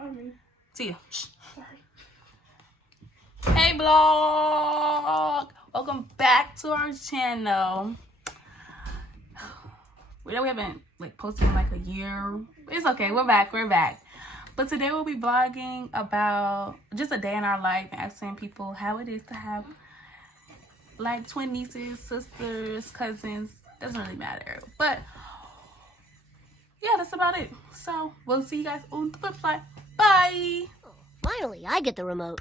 Sorry. See ya. Hey vlog! Welcome back to our channel. We know we haven't like posted in like a year. It's okay, we're back. But today we'll be vlogging about just a day in our life and asking people how it is to have like twin nieces, sisters, cousins. Doesn't really matter. But yeah, that's about it. So we'll see you guys on the flip side. Bye! Finally, I get the remote.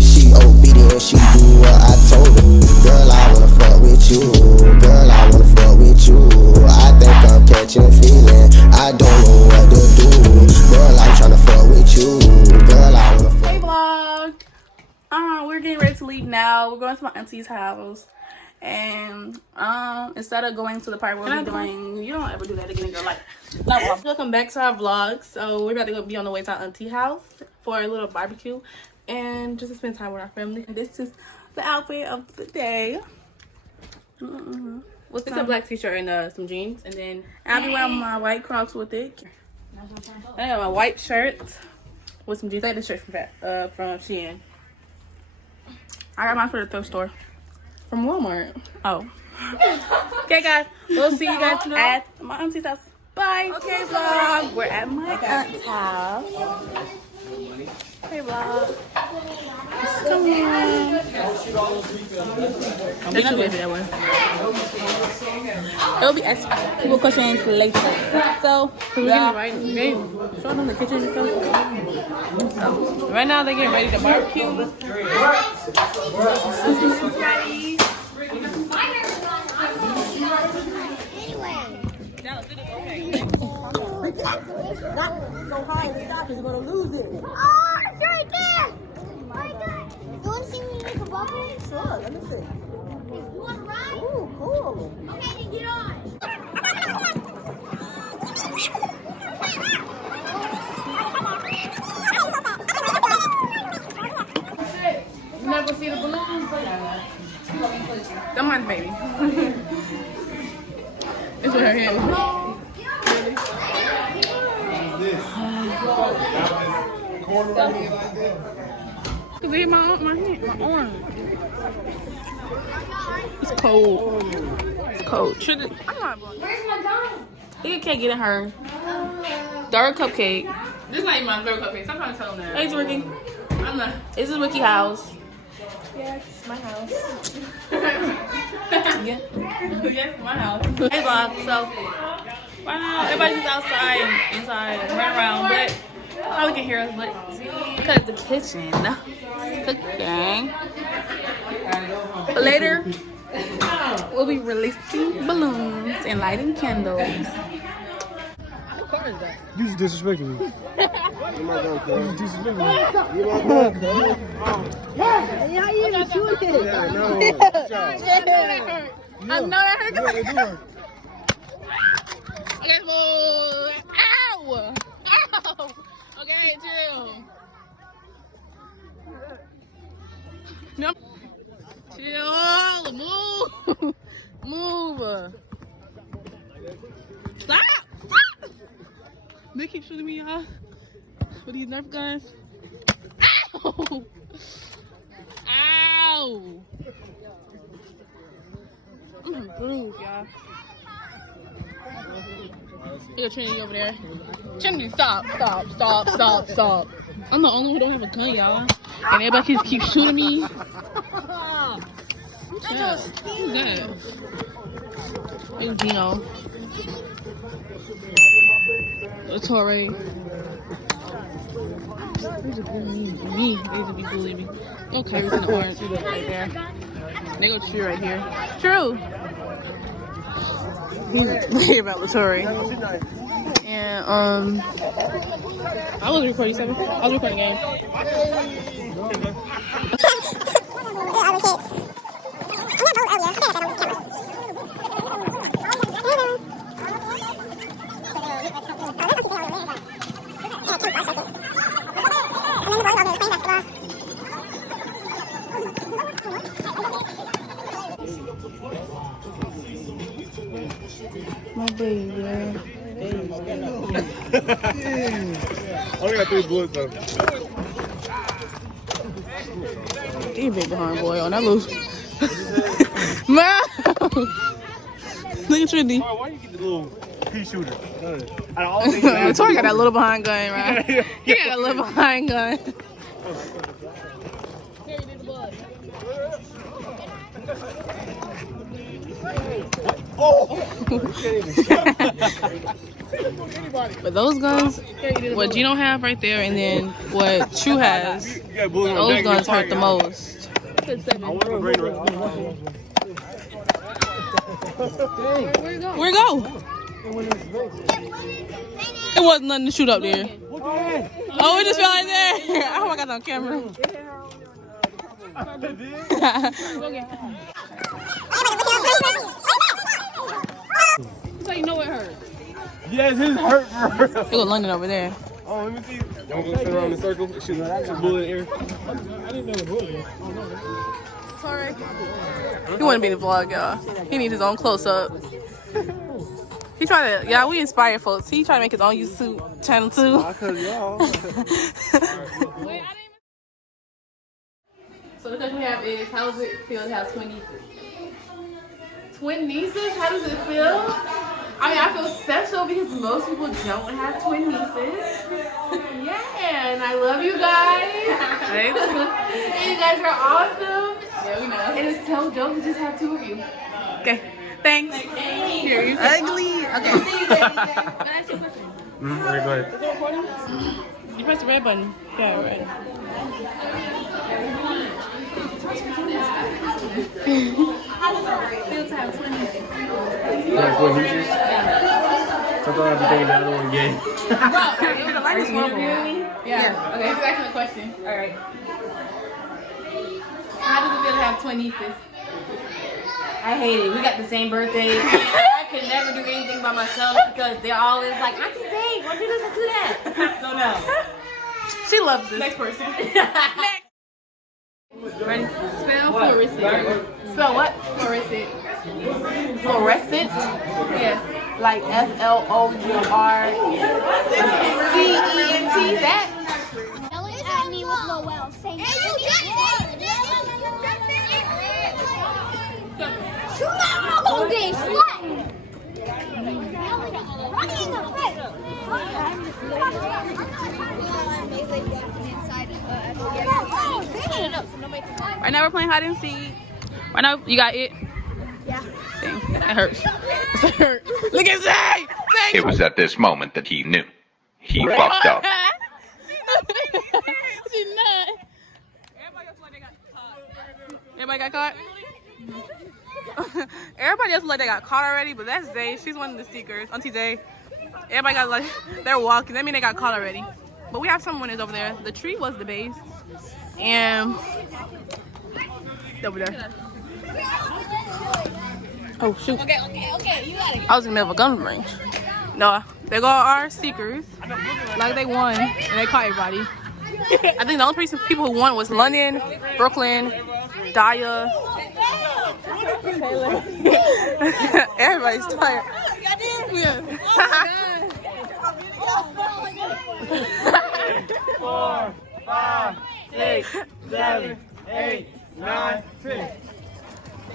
She obedient, she do what I told her. Girl, I wanna fuck with you. Girl, I wanna fuck with you. I think I'm catching a feeling. I don't know what to do. Girl, I'm tryna fuck with you. Girl, I wanna fuck. Hey vlog! We're getting ready to leave now. We're going to my auntie's house. And instead of going to the park, we'll be doing, you don't ever do that again in your life. No, welcome back to our vlog. So we're about to be on the way to our auntie house for a little barbecue and just to spend time with our family. And this is the outfit of the day. It's a black t-shirt and some jeans, and then I'll be wearing my white Crocs with it. I got my white shirt with some jeans. I got this shirt from Shein. I got mine for the thrift store. From Walmart. Oh. Okay, guys. We'll see you guys at my auntie's house. Bye. Okay, vlog. We're at my aunt's house. Hey, vlog. Come on. There's no baby that one. It'll be asking people questions later. So, we're getting right. Show them the kitchen and stuff. Right now, they're getting ready to barbecue. Not so high in the stock because you're going to lose it. Oh, right there! Right there! You want to see me make a bubble? Sure, let me see. You want to ride? Ooh, cool. Okay, then get on. You not gonna see the balloons? Don't mind the baby. It's with her hand. Cause it hit my hand, my arm. It's cold. It's cold. I'm not going. Where's my gun? You can't get in her. Third cupcake. This is not even my third cupcake. Stop trying to tell them that. Hey, it's Ricky. I'm not. This is Ricky's house. Yeah, it's my house. Yeah. Yes, my house. Hey, vlog. So, wow, everybody's outside and inside and running around, but probably can hear us, but because the kitchen is cooking. But later, we'll be releasing balloons and lighting candles. What car is that? You just disrespecting me. You my gun, cuz. You disrespecting me. You my gun, cuz. How you even shoot it? Yeah, no. I know that hurt. You gotta do it. Okay, move. Ow! Ow! Okay, chill. No. Chill. Move. Move. Stop. Stop. They keep shooting me, y'all. With these nerf guns. Ow! Ow! I'm bruised, y'all. Look at Trinity over there. Trinity, stop. I'm the only one who don't have a gun, y'all. And everybody just keeps shooting me. Yeah. Who's that? It's Gino. It's Torre. They just bullying me. They just be bullying me. Okay, we're gonna orange right there. They go True right here. True. Hear about Latory. And I was recording 7. I was recording game. My baby. I only got 3 bullets though. He big behind boy on that loose. Man! Look at Trinity. Why you get the little pea shooter? Out of all things you have, Tori got that little behind gun, right? He got that little behind gun. But those guns, what Gino have right there, and then what True has, those guns hurt the most. Where'd it go? It wasn't nothing to shoot up there. Oh, it just fell in there. I hope I got that on camera. So you know it hurt. Yes, it's hurt for real. It was London over there. Oh, let me see. Y'all gonna spin around in a circle and shoot a bullet in the air? I didn't know the bullet. Sorry. He wouldn't be in the vlog, y'all. He needs his own close-up. He tried to, yeah, we inspire folks. He tried to make his own YouTube channel too. So the question we have is, how does it feel to have twin nieces? Twin nieces? How does it feel? I mean, I feel special because most people don't have twin nieces. Yeah, and I love you guys. And you guys are awesome. Yeah, we know. And it's so dope to just have 2 of you. Okay, thanks. Here, you ugly. Okay. Can I ask you a question? Okay, go ahead. Is it recording? You press the red button. Yeah, red. How does it feel to have twin nieces? Sometimes I be thinking the other one again. Are you interviewing me? Yeah. Okay, he's asking a question. Alright. How does it feel to have twin nieces? I hate it. We got the same birthday. I could never do anything by myself because they're always like, Auntie Zay, why do this and do that? So no. She loves this. Next person. Next. Ready? Spell fluorescent. Spell what? Fluorescent. Fluorescent? Yes. Like FLOURCENT. That? Yelling at me with Lowell saying, "Hey, you got it! Shoot out all day, slut!" Running in the face. Right now we're playing hide and seek. Right now, you got it? Yeah. Dang, that hurts. That hurt. Look at Zay! It was at this moment that he knew. He fucked up. She's not. Everybody got caught? Everybody else like they got caught already, but that's Zay. She's one of the seekers. Auntie Zay. Everybody got like, they're walking. That means they got caught already. But we have some winners over there. The tree was the base. And over there. Oh shoot. Okay, you got it. I was in the middle of a gun range. No, they go our seekers. Like they won and they caught everybody. I think the only people who won was London, Brooklyn, Daya. Everybody's tired. Yeah. 4, 5, 6, 7, 8, 9, 10.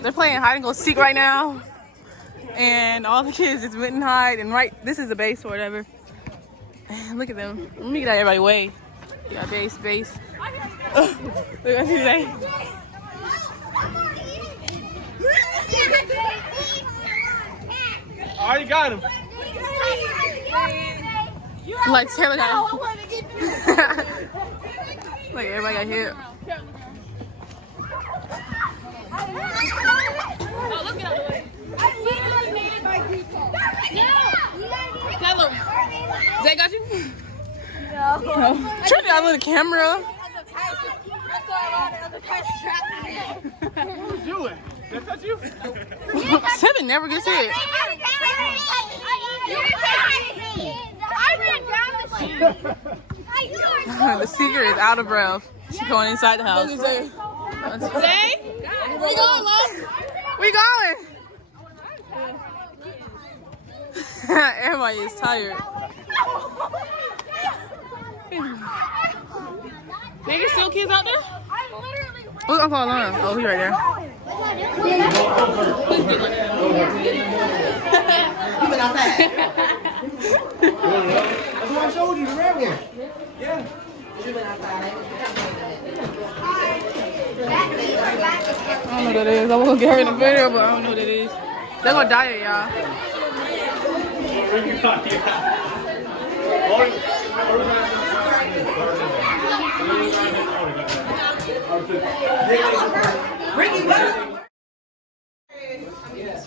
They're playing hide and go seek right now, and all the kids just went and hide. And right, this is the base or whatever. And look at them. Let me get out everybody's way. Yeah, base. Look what she's saying. I already got him. Like Taylor got him. Like everybody got hit. Oh, let's get out of the way. I literally made it by default. Taylor, Zay got you? No. Trinity, I lit the camera. What was you doing? Did I touch you? Seven never gets hit. I ran down the The seeker is out of breath. She's going inside the house. Zay? We going, love? We going. Everybody is tired. still kids out there? I literally. Who's Uncle Alon? Oh, he right there. You been outside. That's what I showed you, the red one. Yeah. She been outside. I don't know what that is. I was gonna get her in the video, but I don't know what that is. They're gonna diet, y'all.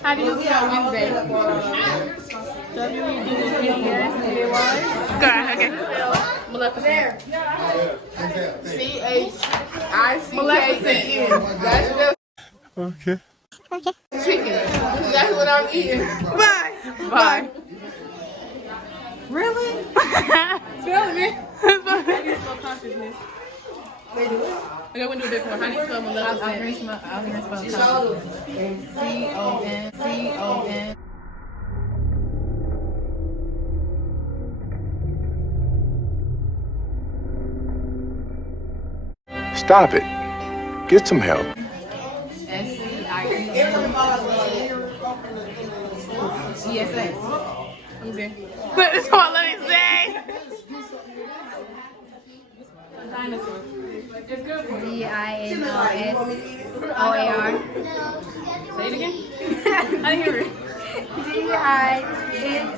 How do you spell Wednesday? W-E-D-D-Y. Okay. Maleficent. C-H-I-C-K-E-N. That's just Okay. chicken. That's exactly what I'm eating. Bye. Really? Spell it, man. Spell consciousness. Wait, do it. Okay, we're gonna do a different one. How do you spell Maleficent? I'm gonna spell C-O-N. Stop it. Get some help. S-C-I-E-S-S. Let me see. That's what let me say. Dinosaur. It's good for you. D-I-N-O-S-O-A-R. Say it again. I didn't hear it. D-I-N-O-S-O-A-R.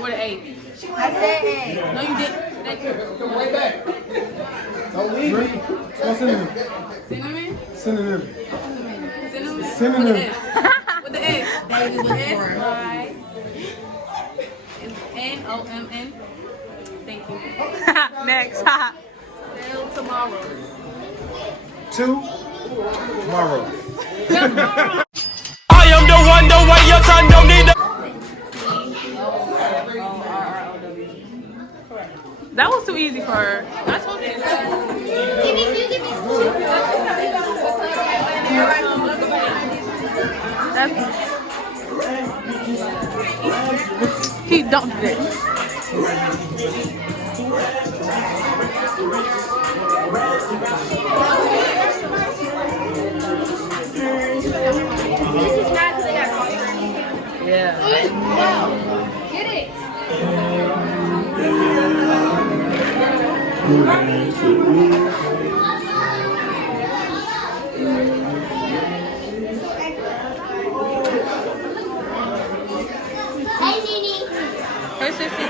What an A. I said A. No, you didn't. Thank you. Come way back. Don't leave me. What's synonym? Cinnamon? Synonym. Cinnamon? Synonym. With the S. With the S-Y-N-O-M-N. Thank you. Next. Till tomorrow. Tomorrow. I am the one, the way your son don't need to. That was too easy for her. I told you. He dumped it. This is not because I got caught. Yeah. Wow. Get it. Hey, Nene. Hey, sissy.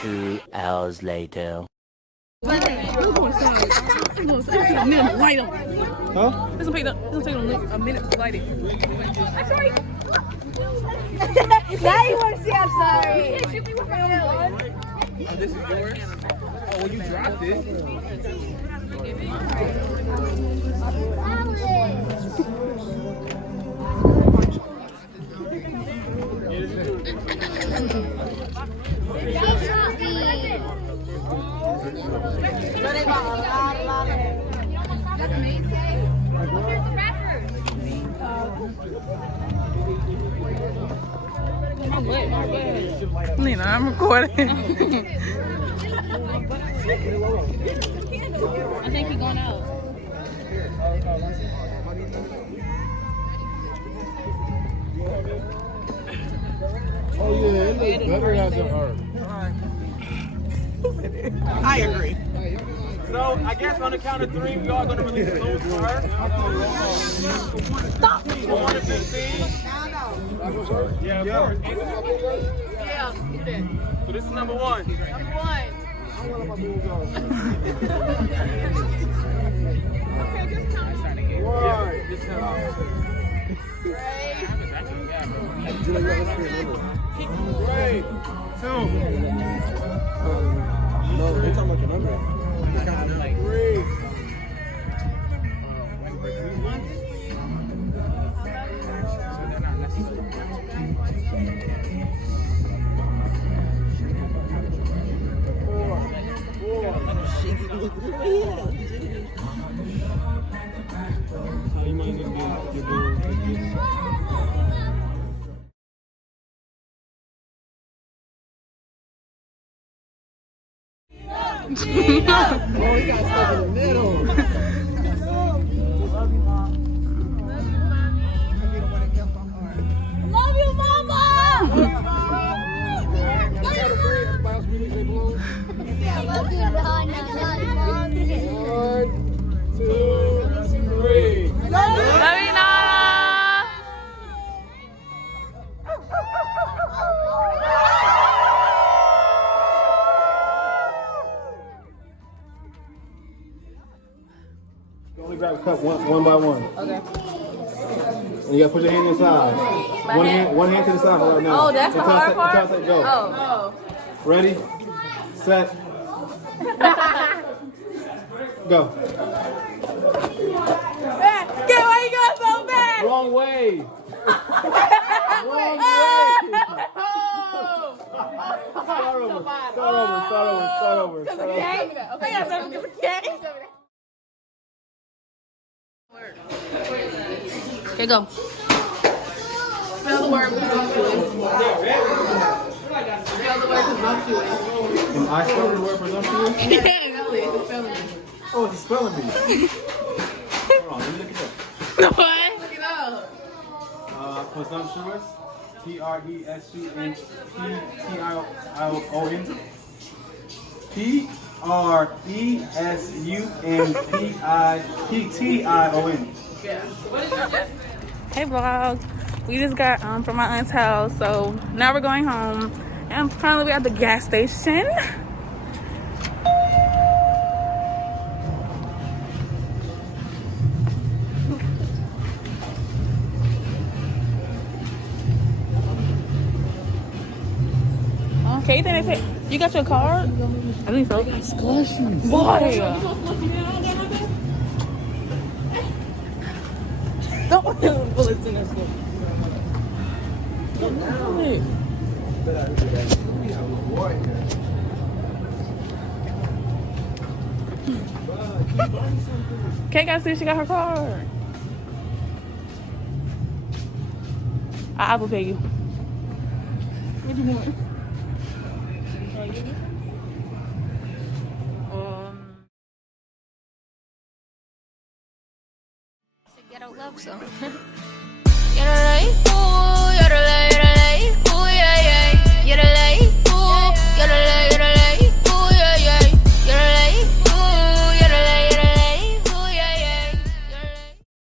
2 hours later. Light on. Huh? This will take a minute to light it. I'm sorry. Now you want to see I'm sorry. Oh, this is yours? Oh, well, you dropped it. Lena, I'm recording. I think he's going out. Oh, yeah, it looks better as an herb. I agree. So, I guess on the count of 3, we all going to release the loads for her. Stop! 1 to 15. Yeah, of course. Yeah, do that. So this is number 1. Number 1. Okay, just count. Great. 2. No, they're talking about the number. 3. You might as well get Oh, he got stuck in the middle. Love you, mama. Love you, Donna. 1, 2, 3. Love you, Nana. Only grab a cup one by one. Okay. And you gotta put your hand inside. One hand to the side for right now. Oh, that's the hard part? Until I say go. Oh. Ready, set, go. Get why you go so bad? Wrong way. Wrong way. Start over. I got something to forget. Here you go. Spell the word presumptuous. Spell the word presumptuous. Am I spelling the word presumptuous? Yeah, exactly. It's a spelling bee. Oh, it's a spelling bee. Hold on, let me look it up. What? Look it up. Presumptuous. Presumption. Presumption. Hey vlog. We just got from my aunt's house, so now we're going home. And finally we're at the gas station. Okay, then they pay. You got your card? I think so. Why? Don't put the bullets in this thing. Don't do it. Okay, guys, see she got her card. I will pay you. What do you want? Ghetto love song. Get it right.